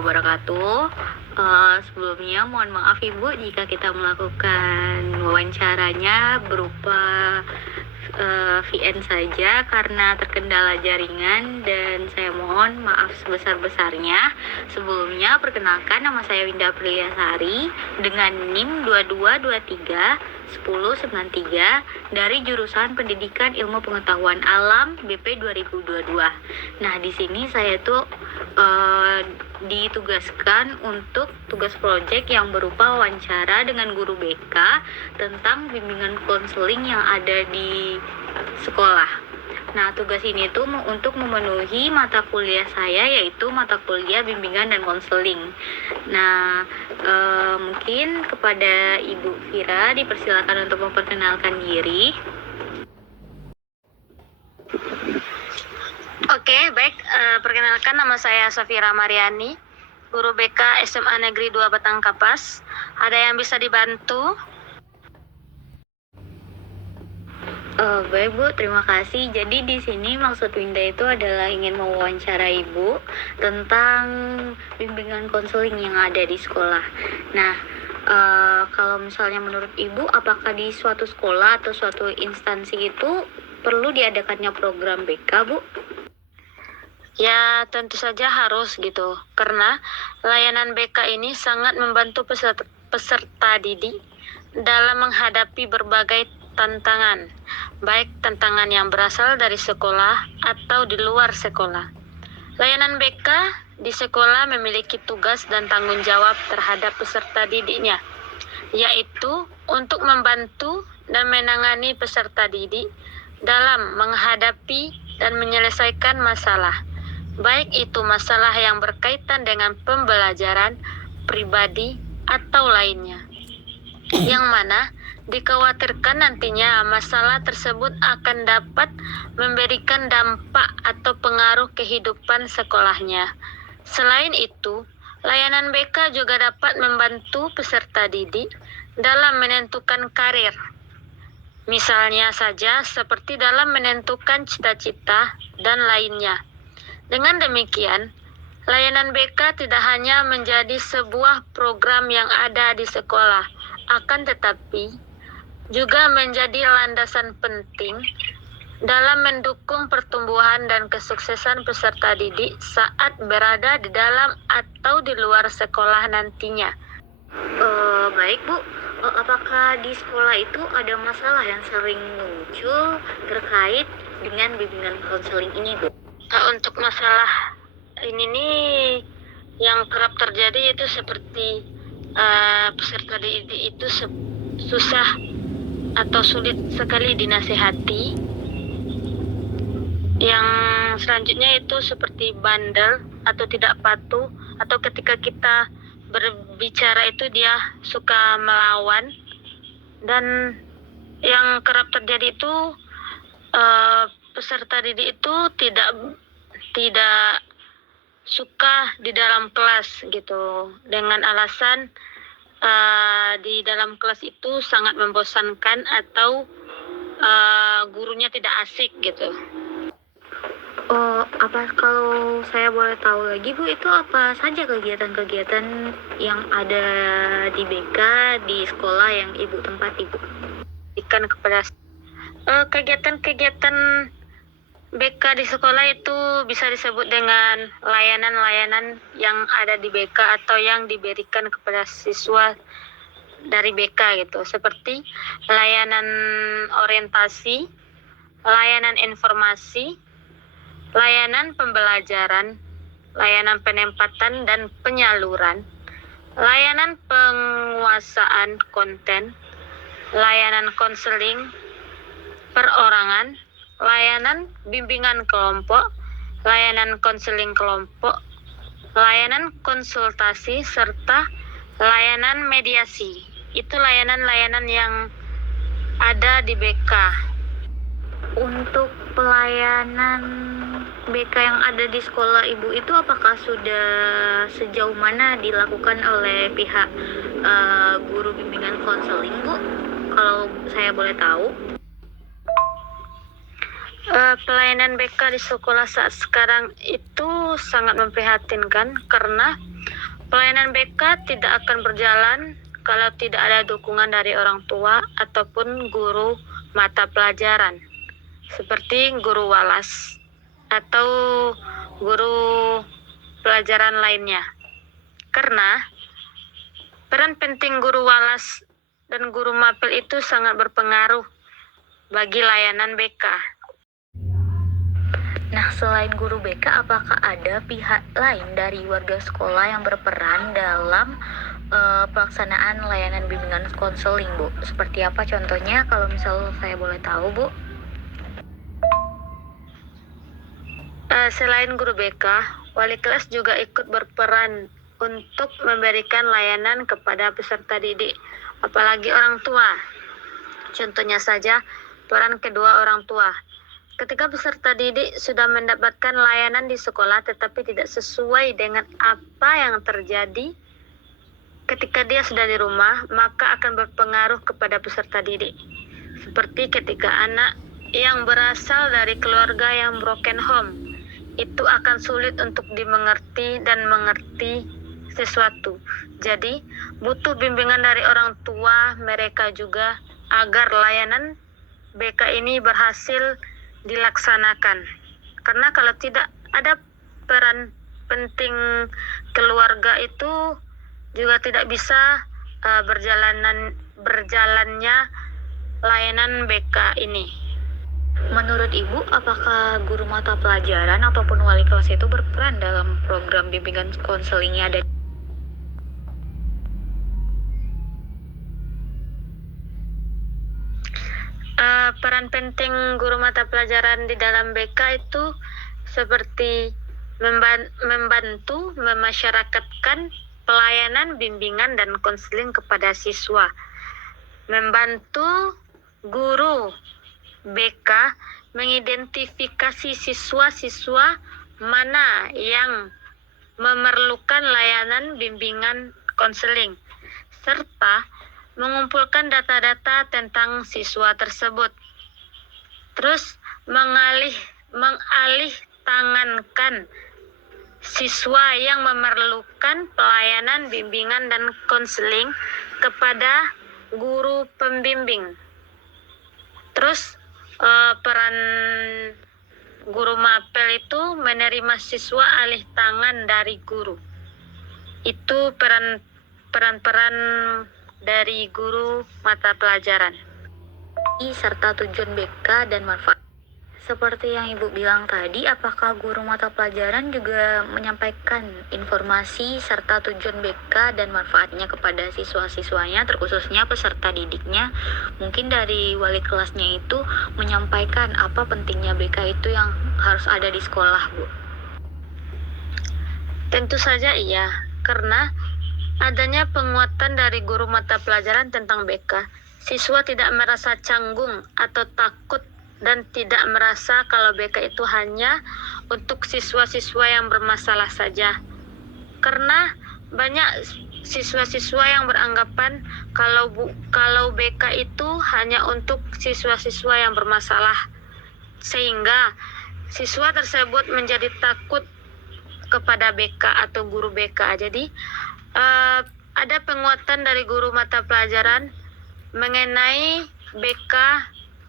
wabarakatuh. Sebelumnya mohon maaf Ibu jika kita melakukan wawancaranya berupa VN saja karena terkendala jaringan, dan saya mohon maaf sebesar-besarnya. Sebelumnya perkenalkan, nama saya Winda Apriliasari dengan NIM 2223 dari jurusan Pendidikan Ilmu Pengetahuan Alam BP 2022. Nah, di sini saya tuh ditugaskan untuk tugas proyek yang berupa wawancara dengan guru BK tentang bimbingan konseling yang ada di sekolah. Nah, tugas ini tuh untuk memenuhi mata kuliah saya, yaitu mata kuliah bimbingan dan konseling. Nah, mungkin kepada Ibu Vira dipersilakan untuk memperkenalkan diri. Oke, baik. Perkenalkan, nama saya Safira Mariani, guru BK SMA Negeri 2 Batang Kapas. Ada yang bisa dibantu? Baik Bu, terima kasih. Jadi di sini maksud Winda itu adalah ingin mewawancara Ibu tentang bimbingan konseling yang ada di sekolah. Nah, kalau misalnya menurut Ibu, apakah di suatu sekolah atau suatu instansi itu perlu diadakannya program BK, Bu? Ya, tentu saja harus gitu. Karena layanan BK ini sangat membantu peserta didik dalam menghadapi berbagai tantangan, baik tantangan yang berasal dari sekolah atau di luar sekolah. Layanan BK di sekolah memiliki tugas dan tanggung jawab terhadap peserta didiknya, yaitu untuk membantu dan menangani peserta didik dalam menghadapi dan menyelesaikan masalah, baik itu masalah yang berkaitan dengan pembelajaran, pribadi, atau lainnya, yang mana dikhawatirkan nantinya masalah tersebut akan dapat memberikan dampak atau pengaruh kehidupan sekolahnya. Selain itu, layanan BK juga dapat membantu peserta didik dalam menentukan karir. Misalnya saja seperti dalam menentukan cita-cita dan lainnya. Dengan demikian, layanan BK tidak hanya menjadi sebuah program yang ada di sekolah, akan tetapi juga menjadi landasan penting dalam mendukung pertumbuhan dan kesuksesan peserta didik saat berada di dalam atau di luar sekolah nantinya. Baik Bu, apakah di sekolah itu ada masalah yang sering muncul terkait dengan bimbingan konseling ini, Bu? Untuk masalah ini nih yang kerap terjadi itu seperti peserta didik itu susah atau sulit sekali dinasehati. Yang selanjutnya itu seperti bandel atau tidak patuh, atau ketika kita berbicara itu dia suka melawan. Dan yang kerap terjadi itu peserta didik itu tidak suka di dalam kelas gitu, dengan alasan di dalam kelas itu sangat membosankan atau gurunya tidak asik gitu. Apa kalau saya boleh tahu lagi Bu, itu apa saja kegiatan-kegiatan yang ada di BK di sekolah yang Ibu tempati, Bu? Ikan kepada kegiatan-kegiatan BK di sekolah itu bisa disebut dengan layanan-layanan yang ada di BK atau yang diberikan kepada siswa dari BK gitu, seperti layanan orientasi, layanan informasi, layanan pembelajaran, layanan penempatan dan penyaluran, layanan penguasaan konten, layanan konseling perorangan, layanan bimbingan kelompok, layanan konseling kelompok, layanan konsultasi, serta layanan mediasi. Itu layanan-layanan yang ada di BK. Untuk pelayanan BK yang ada di sekolah Ibu itu apakah sudah sejauh mana dilakukan oleh pihak guru bimbingan konseling, Bu? Kalau saya boleh tahu. Pelayanan BK di sekolah saat sekarang itu sangat memprihatinkan karena Pelayanan BK tidak akan berjalan kalau tidak ada dukungan dari orang tua ataupun guru mata pelajaran, seperti guru walas atau guru pelajaran lainnya. Karena peran penting guru walas dan guru mapel itu sangat berpengaruh bagi layanan BK. Nah, selain guru BK, apakah ada pihak lain dari warga sekolah yang berperan dalam pelaksanaan layanan bimbingan konseling, Bu? Seperti apa contohnya kalau misal saya boleh tahu, Bu? Selain guru BK, wali kelas juga ikut berperan untuk memberikan layanan kepada peserta didik, apalagi orang tua. Contohnya saja, peran kedua orang tua. Ketika peserta didik sudah mendapatkan layanan di sekolah tetapi tidak sesuai dengan apa yang terjadi ketika dia sudah di rumah, maka akan berpengaruh kepada peserta didik. Seperti ketika anak yang berasal dari keluarga yang broken home, itu akan sulit untuk dimengerti dan mengerti sesuatu. Jadi, butuh bimbingan dari orang tua mereka juga agar layanan BK ini berhasil dilaksanakan. Karena kalau tidak ada peran penting keluarga itu juga tidak bisa berjalannya layanan BK ini. Menurut Ibu, apakah guru mata pelajaran ataupun wali kelas itu berperan dalam program bimbingan konselingnya ada? Peran penting guru mata pelajaran di dalam BK itu seperti membantu memasyarakatkan pelayanan bimbingan dan konseling kepada siswa, membantu guru BK mengidentifikasi siswa-siswa mana yang memerlukan layanan bimbingan konseling, serta mengumpulkan data-data tentang siswa tersebut. Terus mengalih tangankan siswa yang memerlukan pelayanan bimbingan dan konseling kepada guru pembimbing. Terus peran guru mapel itu menerima siswa alih tangan dari guru. Itu peran dari guru mata pelajaran Serta tujuan BK dan manfaat. Seperti yang Ibu bilang tadi, apakah guru mata pelajaran juga menyampaikan informasi serta tujuan BK dan manfaatnya kepada siswa-siswanya, terkhususnya peserta didiknya? Mungkin dari wali kelasnya itu menyampaikan apa pentingnya BK itu yang harus ada di sekolah, Bu? Tentu saja iya, karena adanya penguatan dari guru mata pelajaran tentang BK, siswa tidak merasa canggung atau takut dan tidak merasa kalau BK itu hanya untuk siswa-siswa yang bermasalah saja. Karena banyak siswa-siswa yang beranggapan kalau BK itu hanya untuk siswa-siswa yang bermasalah, sehingga siswa tersebut menjadi takut kepada BK atau guru BK. Jadi ada penguatan dari guru mata pelajaran mengenai BK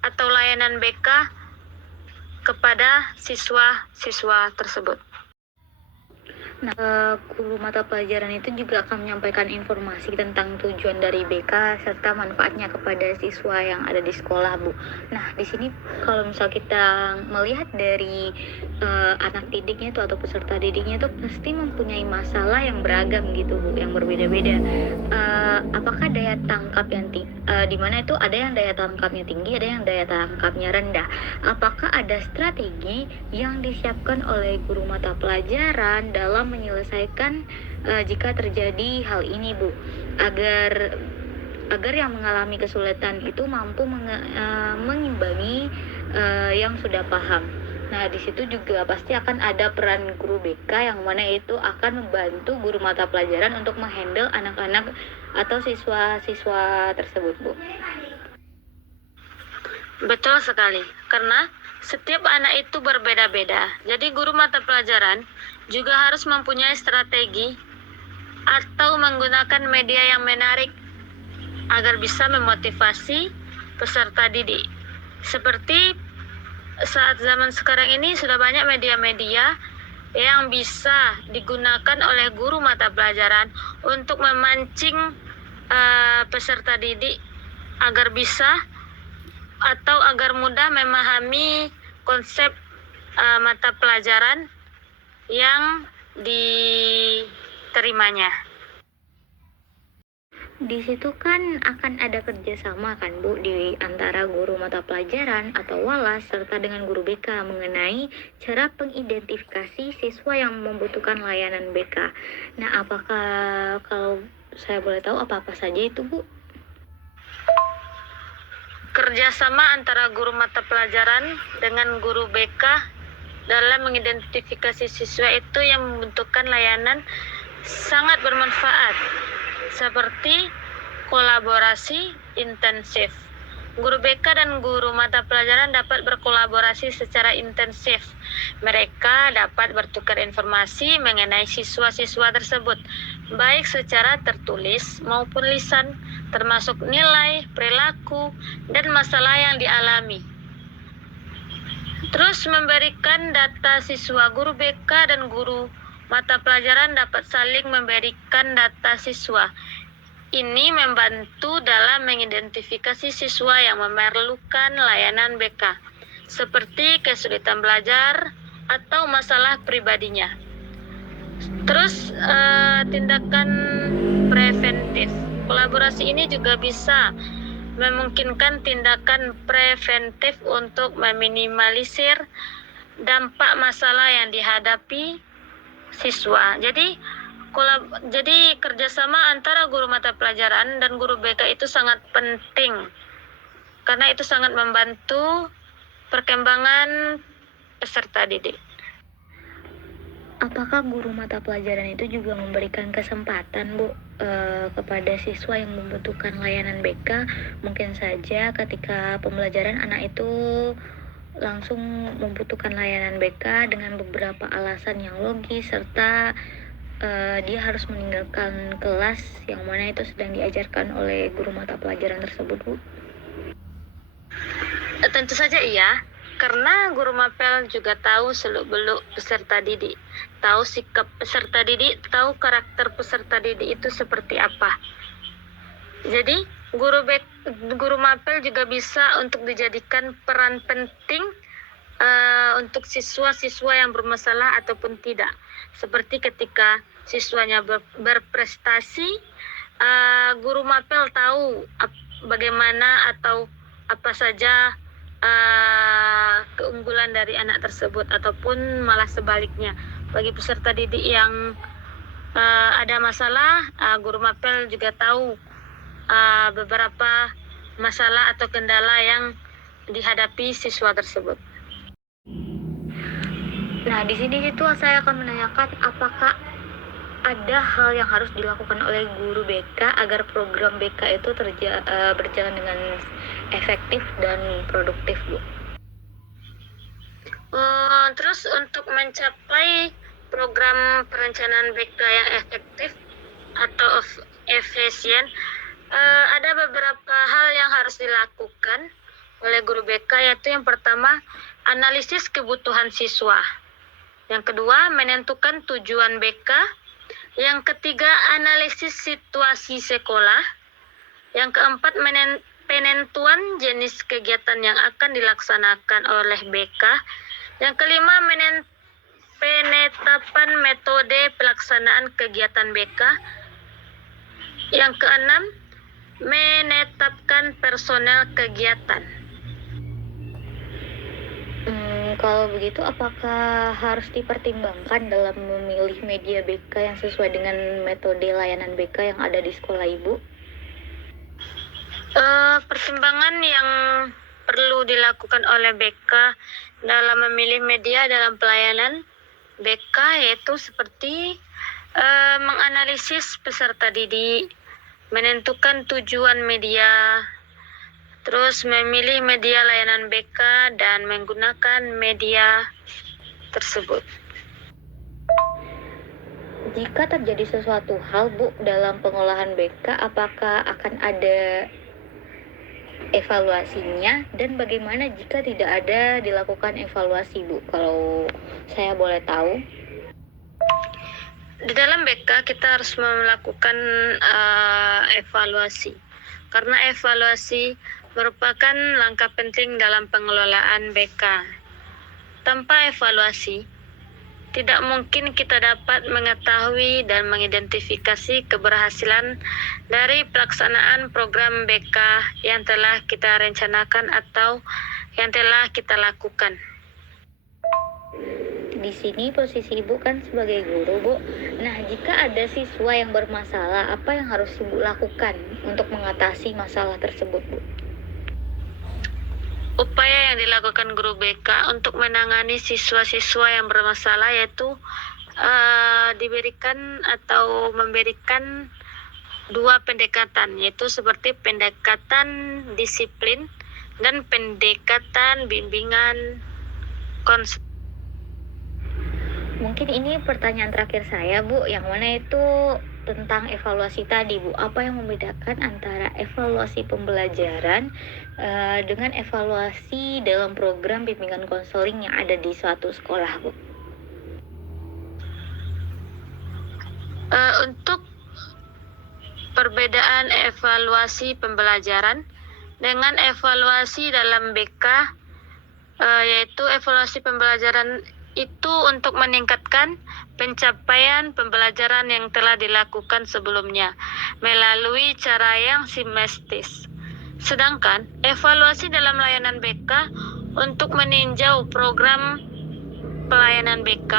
atau layanan BK kepada siswa-siswa tersebut. Nah, guru mata pelajaran itu juga akan menyampaikan informasi tentang tujuan dari BK serta manfaatnya kepada siswa yang ada di sekolah, Bu. Nah, di sini kalau misal kita melihat dari anak didiknya itu atau peserta didiknya itu pasti mempunyai masalah yang beragam gitu, Bu, yang berbeda-beda. Apakah daya tangkap yang di mana itu ada yang daya tangkapnya tinggi, ada yang daya tangkapnya rendah. Apakah ada strategi yang disiapkan oleh guru mata pelajaran dalam menyelesaikan jika terjadi hal ini, Bu, agar yang mengalami kesulitan itu mampu mengimbangi yang sudah paham. Nah, di situ juga pasti akan ada peran guru BK yang mana itu akan membantu guru mata pelajaran untuk menghandle anak-anak atau siswa-siswa tersebut, Bu. Betul sekali, karena setiap anak itu berbeda-beda. Jadi guru mata pelajaran juga harus mempunyai strategi atau menggunakan media yang menarik agar bisa memotivasi peserta didik. Seperti saat zaman sekarang ini sudah banyak media-media yang bisa digunakan oleh guru mata pelajaran untuk memancing peserta didik agar bisa atau agar mudah memahami konsep mata pelajaran yang diterimanya. Di situ kan akan ada kerjasama kan Bu di antara guru mata pelajaran atau walas serta dengan guru BK mengenai cara pengidentifikasi siswa yang membutuhkan layanan BK. Nah, apakah kalau saya boleh tahu apa-apa saja itu Bu? Kerjasama antara guru mata pelajaran dengan guru BK dalam mengidentifikasi siswa itu yang membutuhkan layanan sangat bermanfaat, seperti kolaborasi intensif. Guru BK dan guru mata pelajaran dapat berkolaborasi secara intensif. Mereka dapat bertukar informasi mengenai siswa-siswa tersebut, baik secara tertulis maupun lisan, termasuk nilai, perilaku, dan masalah yang dialami. Terus memberikan data siswa. Guru BK dan guru mata pelajaran dapat saling memberikan data siswa. Ini membantu dalam mengidentifikasi siswa yang memerlukan layanan BK, seperti kesulitan belajar atau masalah pribadinya. Terus tindakan preventif. Kolaborasi ini juga bisa memungkinkan tindakan preventif untuk meminimalisir dampak masalah yang dihadapi siswa. Jadi kerjasama antara guru mata pelajaran dan guru BK itu sangat penting karena itu sangat membantu perkembangan peserta didik. Apakah guru mata pelajaran itu juga memberikan kesempatan Bu kepada siswa yang membutuhkan layanan BK? Mungkin saja ketika pembelajaran anak itu langsung membutuhkan layanan BK dengan beberapa alasan yang logis serta dia harus meninggalkan kelas yang mana itu sedang diajarkan oleh guru mata pelajaran tersebut Bu. Tentu saja iya, karena guru mapel juga tahu seluk-beluk peserta didik, tahu sikap peserta didik, tahu karakter peserta didik itu seperti apa. Jadi guru mapel juga bisa untuk dijadikan peran penting untuk siswa-siswa yang bermasalah ataupun tidak. Seperti ketika siswanya berprestasi, guru mapel tahu bagaimana atau apa saja keunggulan dari anak tersebut, ataupun malah sebaliknya bagi peserta didik yang ada masalah, guru mapel juga tahu beberapa masalah atau kendala yang dihadapi siswa tersebut. Nah, di sini itu saya akan menanyakan apakah ada hal yang harus dilakukan oleh guru BK agar program BK itu berjalan dengan efektif dan produktif, Bu. Terus untuk mencapai program perencanaan BK yang efektif atau efisien, ada beberapa hal yang harus dilakukan oleh guru BK, yaitu yang pertama, analisis kebutuhan siswa. Yang kedua, menentukan tujuan BK. Yang ketiga, analisis situasi sekolah. Yang keempat, penentuan jenis kegiatan yang akan dilaksanakan oleh BK. Yang kelima, penetapan metode pelaksanaan kegiatan BK. Yang keenam, menetapkan personel kegiatan. Kalau begitu, apakah harus dipertimbangkan dalam memilih media BK yang sesuai dengan metode layanan BK yang ada di sekolah Ibu? Pertimbangan yang perlu dilakukan oleh BK dalam memilih media dalam pelayanan BK yaitu seperti menganalisis peserta didik, menentukan tujuan media, terus memilih media layanan BK dan menggunakan media tersebut. Jika terjadi sesuatu hal, Bu, dalam pengolahan BK, apakah akan ada evaluasinya, dan bagaimana jika tidak ada dilakukan evaluasi, Bu? Kalau saya boleh tahu. Di dalam BK kita harus melakukan evaluasi, karena evaluasi merupakan langkah penting dalam pengelolaan BK. Tanpa evaluasi, tidak mungkin kita dapat mengetahui dan mengidentifikasi keberhasilan dari pelaksanaan program BK yang telah kita rencanakan atau yang telah kita lakukan. Di sini posisi Ibu kan sebagai guru, Bu. Nah, jika ada siswa yang bermasalah, apa yang harus Ibu lakukan untuk mengatasi masalah tersebut, Bu? Upaya yang dilakukan guru BK untuk menangani siswa-siswa yang bermasalah yaitu diberikan atau memberikan dua pendekatan, yaitu seperti pendekatan disiplin dan pendekatan bimbingan konseling. Mungkin ini pertanyaan terakhir saya, Bu, yang mana itu tentang evaluasi tadi, Bu. Apa yang membedakan antara evaluasi pembelajaran dengan evaluasi dalam program bimbingan konseling yang ada di suatu sekolah, Bu? Untuk perbedaan evaluasi pembelajaran dengan evaluasi dalam BK, yaitu evaluasi pembelajaran itu untuk meningkatkan pencapaian pembelajaran yang telah dilakukan sebelumnya melalui cara yang sistematis. Sedangkan evaluasi dalam layanan BK untuk meninjau program pelayanan BK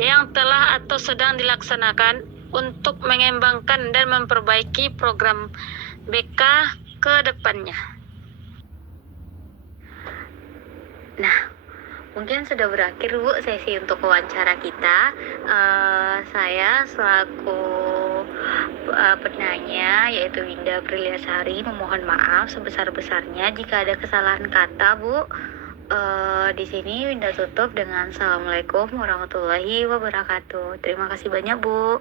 yang telah atau sedang dilaksanakan untuk mengembangkan dan memperbaiki program BK ke depannya. Nah, mungkin sudah berakhir, Bu, sesi untuk wawancara kita. Saya selaku penanya, yaitu Winda Priliasari, memohon maaf sebesar-besarnya jika ada kesalahan kata, Bu. Di sini Winda tutup dengan Assalamualaikum warahmatullahi wabarakatuh. Terima kasih banyak, Bu.